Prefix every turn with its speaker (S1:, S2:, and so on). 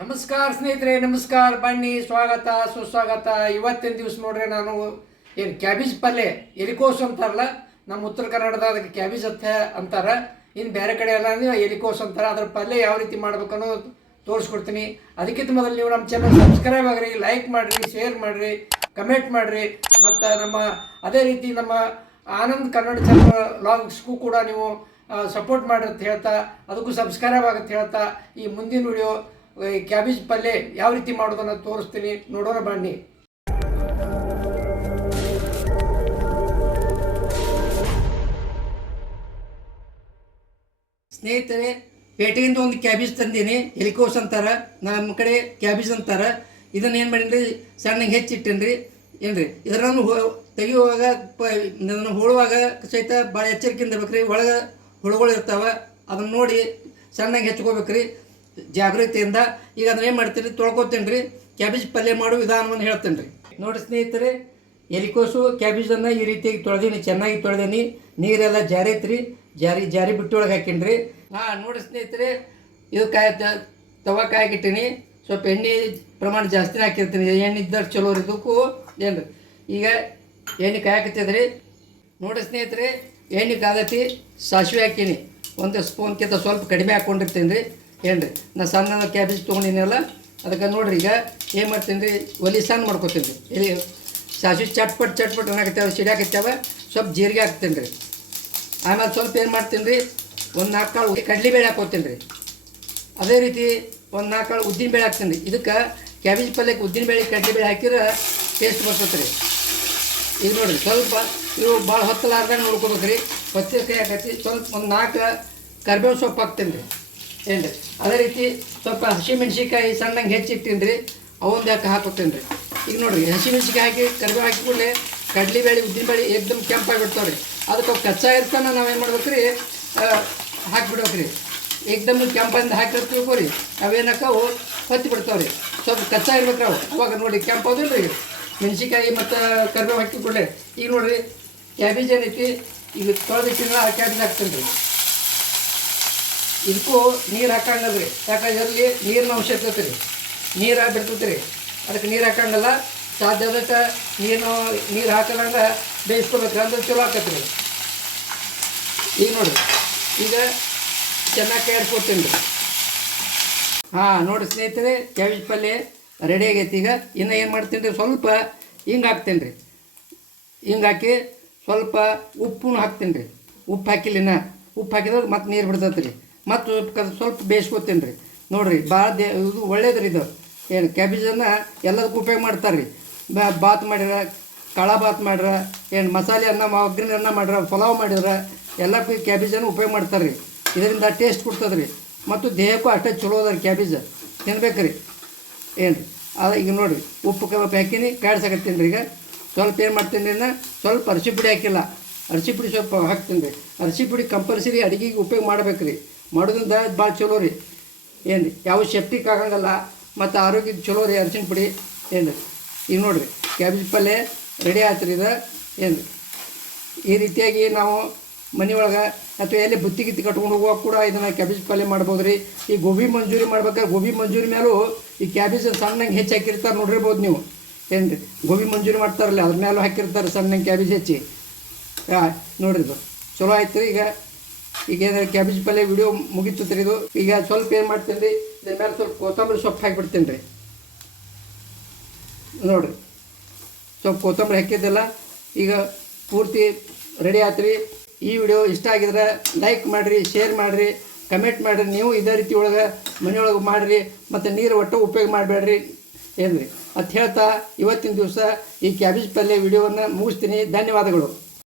S1: ನಮಸ್ಕಾರ ಸ್ನೇಹಿತರೆ, ನಮಸ್ಕಾರ. ಬನ್ನಿ, ಸ್ವಾಗತ, ಸುಸ್ವಾಗತ. ಇವತ್ತಿನ ದಿವಸ ನೋಡ್ರಿ ನಾನು ಏನು ಕ್ಯಾಬೇಜ್ ಪಲ್ಯ ಎಲಿಕೋಸ್ ಅಂತಾರಲ್ಲ? ನಮ್ಮ ಉತ್ತರ ಕನ್ನಡದ ಅದಕ್ಕೆ ಕ್ಯಾಬೇಜ್ ಅಂತ ಅಂತಾರ. ಇನ್ನು ಬೇರೆ ಕಡೆ ಎಲ್ಲ ಅಂದ್ರೆ ಎಲಿಕೋಸ್ ಅಂತಾರೆ. ಅದ್ರ ಪಲ್ಯ ಯಾವ ರೀತಿ ಮಾಡ್ಬೇಕು ಅನ್ನೋದು ತೋರಿಸ್ಕೊಡ್ತೀನಿ. ಅದಕ್ಕಿಂತ ಮೊದಲು ನೀವು ನಮ್ಮ ಚಾನಲ್ ಸಬ್ಸ್ಕ್ರೈಬ್ ಆಗ್ರಿ ಲೈಕ್ ಮಾಡಿರಿ ಶೇರ್ ಮಾಡಿರಿ ಕಮೆಂಟ್ ಮಾಡಿರಿ. ಮತ್ತು ನಮ್ಮ ಅದೇ ರೀತಿ ನಮ್ಮ ಆನಂದ್ ಕನ್ನಡ ಚಾನಲ್ ಲಾಗ್ಸ್ಗೂ ಕೂಡ ನೀವು ಸಪೋರ್ಟ್ ಮಾಡಿ ಅಂತ ಹೇಳ್ತಾ, ಅದಕ್ಕೂ ಸಬ್ಸ್ಕ್ರೈಬ್ ಆಗುತ್ತೆ ಹೇಳ್ತಾ ಈ ಮುಂದಿನ ವಿಡಿಯೋ ಕ್ಯಾಬೇಜ್ ಪಲ್ಯ ಯಾವ ರೀತಿ ಮಾಡೋದನ್ನು ತೋರಿಸ್ತೀನಿ, ನೋಡೋಣ ಬನ್ನಿ. ಸ್ನೇಹಿತರೆ, ಪೇಟೆಯಿಂದ ಒಂದು ಕ್ಯಾಬೇಜ್ ತಂದೀನಿ ಎಲಿಕೋಸ್ ಅಂತಾರ, ನಮ್ಮ ಕಡೆ ಕ್ಯಾಬೇಜ್ ಅಂತಾರ. ಇದನ್ನ ಏನು ಮಾಡೀನಿ ಸಣ್ಣಗೆ ಹೆಚ್ಚಿಟ್ಟೇನಿ ರೀ ಏನ್ರಿ ಹೋ, ತೆಗೆಯುವಾಗ ಪ, ಇದನ್ನು ಹೋಳುವಾಗ ಸಹಿತ ಭಾಳ ಎಚ್ಚರಿಕೆಯಿಂದ ಇರ್ಬೇಕು ರೀ ಒಳಗೆ ಹುಳುಗಳು ಇರ್ತಾವೆ, ಅದನ್ನ ನೋಡಿ ಸಣ್ಣಗೆ ಹೆಚ್ಕೋಬೇಕು ರೀ ಜಾಗೃತಿಯಿಂದ ಈಗ ಅದನ್ನ ಏನು ಮಾಡ್ತೀನಿ ತೊಳ್ಕೊತೀನಿ ರೀ ಕ್ಯಾಬೇಜ್ ಪಲ್ಯ ಮಾಡೋ ವಿಧಾನವನ್ನು ಹೇಳ್ತೇನೆ ರೀ ನೋಡಿ ಸ್ನೇಹಿತರೆ, ಎಲಿಕೋಸು ಕ್ಯಾಬೇಜನ್ನು ಈ ರೀತಿಯಾಗಿ ತೊಳೆದೀನಿ, ಚೆನ್ನಾಗಿ ತೊಳೆದೀನಿ. ನೀರೆಲ್ಲ ಜಾರೈತ್ರಿ. ಜಾರಿ ಜಾರಿ ಬಿಟ್ಟು ಒಳಗೆ ಹಾಕೀನಿ ರೀ ಹಾಂ, ನೋಡಿ ಸ್ನೇಹಿತರೆ, ಇದು ಕಾಯಿ ತವ ಕಾಯಿಗಿಟ್ಟೀನಿ. ಸ್ವಲ್ಪ ಎಣ್ಣೆ ಪ್ರಮಾಣ ಜಾಸ್ತಿ ಹಾಕಿರ್ತೀನಿ. ಎಣ್ಣೆ ಇದ್ದರೆ ಚಲೋ ಇದಕ್ಕೂ ಏನು ಈಗ ಎಣ್ಣೆ ಕಾಯಕತ್ತದ್ರಿ. ನೋಡಿ ಸ್ನೇಹಿತರೆ, ಎಣ್ಣೆ ಕಾದತಿ ಸಾಸಿವೆ ಹಾಕೀನಿ. ಒಂದು ಸ್ಪೂನ್ಕಿಂತ ಸ್ವಲ್ಪ ಕಡಿಮೆ ಹಾಕ್ಕೊಂಡಿರ್ತೀನಿ ರೀ ಏನು ರೀ ನಾ ಸಣ್ಣ ಕ್ಯಾಬೇಜ್ ತೊಗೊಂಡಿನಲ್ಲ, ಅದಕ್ಕೆ ನೋಡಿರಿ ಈಗ ಏನು ಮಾಡ್ತೀನಿ ರೀ ಒಲಿ ಸಣ್ಣ ಮಾಡ್ಕೊತೀನಿ ರೀ ಎಲ್ಲಿ ಸಾಸಿವೆ ಚಟ್ಪಟ್ ಚಟ್ಪಟ್ ಏನಾಗತ್ತವ ಸಿಡಿಯಾಕತ್ತೇವ ಸ್ವಲ್ಪ ಜೀರಿಗೆ ಹಾಕ್ತೀನಿ ರೀ ಆಮೇಲೆ ಸ್ವಲ್ಪ ಏನು ಮಾಡ್ತೀನಿ ರೀ ಒಂದು ನಾಲ್ಕು ಕಾಳು ಕಡಲೆಬೇಳೆ ಹಾಕೋತೀನಿ ರೀ ಅದೇ ರೀತಿ ಒಂದು ನಾಲ್ಕು ಕಾಳು ಉದ್ದಿನ ಬೇಳೆ ಹಾಕ್ತೀನಿ ರೀ ಇದಕ್ಕೆ ಕ್ಯಾಬೇಜ್ ಪಲ್ಯಕ್ಕೆ ಉದ್ದಿನ ಬೇಳೆ ಕಡಲೆಬೇಳೆ ಹಾಕಿದ್ರೆ ಟೇಸ್ಟ್ ಬರ್ತೈತೆ ರೀ ಈಗ ನೋಡಿರಿ, ಸ್ವಲ್ಪ ಇವು ಭಾಳ ಹೊತ್ತಲಾರ್ದಂಗೆ ನೋಡ್ಕೊಬೇಕು ರೀ ಹೊತ್ತಿಗೆ ಹಾಕತಿ ಸ್ವಲ್ಪ ಒಂದು ನಾಲ್ಕು ಕರ್ಬೇವು ಸೊಪ್ಪು ಹಾಕ್ತೀನಿ ರೀ ಏನು ರೀ ಅದೇ ರೀತಿ ಸ್ವಲ್ಪ ಹಸಿಮೆಣ್ಸಿಕಾಯಿ ಸಣ್ಣಂಗೆ ಹೆಚ್ಚಿಟ್ಟಿನಿ ರೀ ಅವೊಂದು ಯಾಕೆ ಹಾಕೋತೀನಿ ರೀ ಈಗ ನೋಡಿರಿ ಹಸಿಮೆಣ್ಸಿಕಾಯಿ ಹಾಕಿ, ಕರಿಬೇವು ಹಾಕಿ ಕೂಡಲೇ ಉದ್ದಿನ ಬೇಳೆ ಏಕ್ದಮ್ ಕೆಂಪಾಗಿ ರೀ ಅದಕ್ಕೆ ಕಚ್ಚಾ ಇರ್ತಾನೆ ನಾವೇನು ಮಾಡ್ಬೇಕು ರೀ ಹಾಕಿಬಿಡ್ಬೇಕು ರೀ ಏಕ್ದಮ್ ಕೆಂಪಂದು ಹಾಕಿರ್ತೀವಿ ರೀ ಅವೇನಕ್ಕವು ಹೊತ್ತಿ ಬಿಡ್ತಾವೆ ರೀ ಸ್ವಲ್ಪ ಕಚ್ಚಾ ಇರ್ಬೇಕು ಅವು. ಅವಾಗ ನೋಡಿ ಕೆಂಪೋದಿಲ್ಲ ರೀ ಮೆಣಸಿಕಾಯಿ ಮತ್ತು ಕರಿಬೇವು ಹಾಕಿ ಕೂಡಲೇ. ಈಗ ನೋಡಿರಿ, ಕ್ಯಾಬೇಜ್ ಏನೈತಿ? ಈಗ ತೊಳೆದಿಟ್ಟಿನ ಕ್ಯಾಬೇಜ್ ಹಾಕ್ತೀನಿ ರೀ ಇದಕ್ಕೂ ನೀರು ಹಾಕಂಗಲ್ಲ ರೀ ಯಾಕಂದ್ರೆ ನೀರಿನ ಅಂಶ ಇರ್ತೈತೆ ರೀ ನೀರು ಬಿಡ್ತೈತೆ ರೀ ಅದಕ್ಕೆ ನೀರು ಹಾಕಂಗಲ್ಲ. ಸಾಧ್ಯ ಆದಷ್ಟು ನೀರು ನೀರು ಹಾಕದಂಗೆ ಬೇಯಿಸ್ಕೋಬೇಕು ಅಂದ್ರೆ ಚಲೋ ಆಕತ್ತೆ ರೀ ಈಗ ನೋಡಿ ಈಗ ಚೆನ್ನಾಗಿ ಕೈಯಾಡ್ಸ್ಕೊತೀನಿ ರೀ ಹಾಂ, ನೋಡಿ ಸ್ನೇಹಿತರೆ ಕ್ಯಾಬೇಜ್ ಪಲ್ಯ ರೆಡಿ ಆಗೈತಿ ಈಗ. ಇನ್ನು ಏನು ಮಾಡ್ತೀನಿ ರೀ ಸ್ವಲ್ಪ ಹಿಂಗೆ ಹಾಕ್ತೀನಿ ರೀ. ಹಿಂಗೆ ಹಾಕಿ ಸ್ವಲ್ಪ ಉಪ್ಪು ಹಾಕ್ತೀನಿ ರೀ. ಉಪ್ಪು ಹಾಕಿಲ್ಲ ಉಪ್ಪು ಹಾಕಿದ್ರೆ ಮತ್ತೆ ನೀರು ಬಿಡ್ತೈತೆ ರೀ ಮತ್ತು ಸ್ವಲ್ಪ ಬೇಯಿಸ್ಕೊತೀನಿ ರೀ ನೋಡಿರಿ ಭಾಳ ದೇ ಇದು ಒಳ್ಳೇದು ರೀ ಇದು. ಏನು ಕ್ಯಾಬೇಜನ್ನು ಎಲ್ಲದಕ್ಕೂ ಉಪಯೋಗ ಮಾಡ್ತಾರೆ ರೀ ಬಾತ್ ಮಾಡಿರ ಕಾಳ ಬಾತ್ ಮಾಡ್ರ ಏನು ಮಸಾಲೆ ಅನ್ನ, ಒಗ್ಗರಣೆ ಅನ್ನ ಮಾಡ್ರ ಪಲಾವ್ ಮಾಡಿದ್ರ, ಎಲ್ಲಕ್ಕೂ ಕ್ಯಾಬೇಜನ್ನು ಉಪಯೋಗ ಮಾಡ್ತಾರೆ ರೀ ಇದರಿಂದ ಟೇಸ್ಟ್ ಕೊಡ್ತದೆ ರೀ ಮತ್ತು ದೇಹಕ್ಕೂ ಅಷ್ಟೇ ಚಲೋ ಅದ ಕ್ಯಾಬೇಜ್ ತಿನ್ಬೇಕು ರೀ ಏನು, ಅದು ಈಗ ನೋಡಿರಿ, ಉಪ್ಪು ಕಬ್ಬು ಹಾಕೀನಿ ಕಾಡ್ಸಕತ್ತೀನಿ ರೀ ಈಗ. ಸ್ವಲ್ಪ ಏನು ಮಾಡ್ತೀನಿ ರೀ ಸ್ವಲ್ಪ ಅರಿಶಿ ಪುಡಿ ಹಾಕಿಲ್ಲ. ಅರಿಶಿ ಪುಡಿ ಸ್ವಲ್ಪ ಹಾಕ್ತೀನಿ ರೀ ಅರಿಶಿ ಪುಡಿ ಕಂಪಲ್ಸರಿ ಅಡುಗೆಗೆ ಉಪಯೋಗ ಮಾಡ್ಬೇಕು ರೀ ಮಾಡೋದ್ರಿಂದ ಭಾಳ ಚಲೋ ರೀ. ಏನು ರೀ ಯಾವ ಸೆಪ್ಟಿಕ್ ಆಗಂಗಲ್ಲ, ಮತ್ತು ಆರೋಗ್ಯದ ಚಲೋ ರೀ ಅರ್ಶಿನ ಪುಡಿ ಏನು ಈಗ ನೋಡಿರಿ ಕ್ಯಾಬೇಜ್ ಪಲ್ಯ ರೆಡಿ ಆಯ್ತು ರೀ ಇದು ಏನು ಈ ರೀತಿಯಾಗಿ ನಾವು ಮನೆಯೊಳಗೆ ಅಥವಾ ಎಲ್ಲಿ ಬುತ್ತಿ ಗಿತ್ತಿ ಕಟ್ಕೊಂಡು ಹೋಗುವಾಗ ಕೂಡ ಇದನ್ನು ಕ್ಯಾಬೇಜ್ ಪಲ್ಯ ಮಾಡ್ಬೋದು ರೀ. ಈ ಗೋಬಿ ಮಂಜೂರಿ ಮಾಡ್ಬೇಕಾದ್ರೆ ಗೋಬಿ ಮಂಜೂರಿ ಮೇಲೂ ಈ ಕ್ಯಾಬೇಜ್ ಸಣ್ಣಂಗೆ ಹೆಚ್ಚು ಹಾಕಿರ್ತಾರೆ ನೋಡಿರ್ಬೋದು ನೀವು. ಏನು ರೀ ಗೋಬಿ ಮಂಜೂರಿ ಮಾಡ್ತಾರಲ್ಲ, ಅದ್ರ ಮೇಲೂ ಹಾಕಿರ್ತಾರೆ ಸಣ್ಣಂಗೆ ಕ್ಯಾಬೇಜ್ ಹೆಚ್ಚಿ. ಹಾಂ ನೋಡಿರಿ ಚಲೋ ಆಯ್ತು ರೀ ಈಗ. ಈಗ ಕ್ಯಾಬೇಜ್ ಪಲ್ಯ ವಿಡಿಯೋ ಮುಗಿತು ರೀ ಇದು. ಈಗ ಸ್ವಲ್ಪ ಏನು ಮಾಡ್ತೀನಿ ರೀ, ಇದ್ರ ಮೇಲೆ ಸ್ವಲ್ಪ ಕೊತ್ತಂಬರಿ ಸೊಪ್ಪು ಹಾಕಿಬಿಡ್ತೀನಿ ರೀ. ನೋಡಿರಿ, ಸ್ವಲ್ಪ ಕೊತ್ತಂಬರಿ ಹಾಕಿದ್ದೆಲ್ಲ ಈಗ ಪೂರ್ತಿ ರೆಡಿ ಆಯ್ತು ಈ ವಿಡಿಯೋ ಇಷ್ಟ ಆಗಿದ್ರೆ ಲೈಕ್ ಮಾಡಿರಿ ಶೇರ್ ಮಾಡಿರಿ ಕಮೆಂಟ್ ಮಾಡಿರಿ, ನೀವು ಇದೇ ರೀತಿ ಒಳಗೆ ಮನೆಯೊಳಗೆ ಮಾಡಿರಿ, ಮತ್ತು ನೀರು ಒಟ್ಟು ಉಪಯೋಗ ಮಾಡಬೇಡ್ರಿ ಏನು ರೀ ಅಂತ ಹೇಳ್ತಾ ಇವತ್ತಿನ ದಿವಸ ಈ ಕ್ಯಾಬೇಜ್ ಪಲ್ಯ ವಿಡಿಯೋವನ್ನು ಮುಗಿಸ್ತೀನಿ. ಧನ್ಯವಾದಗಳು.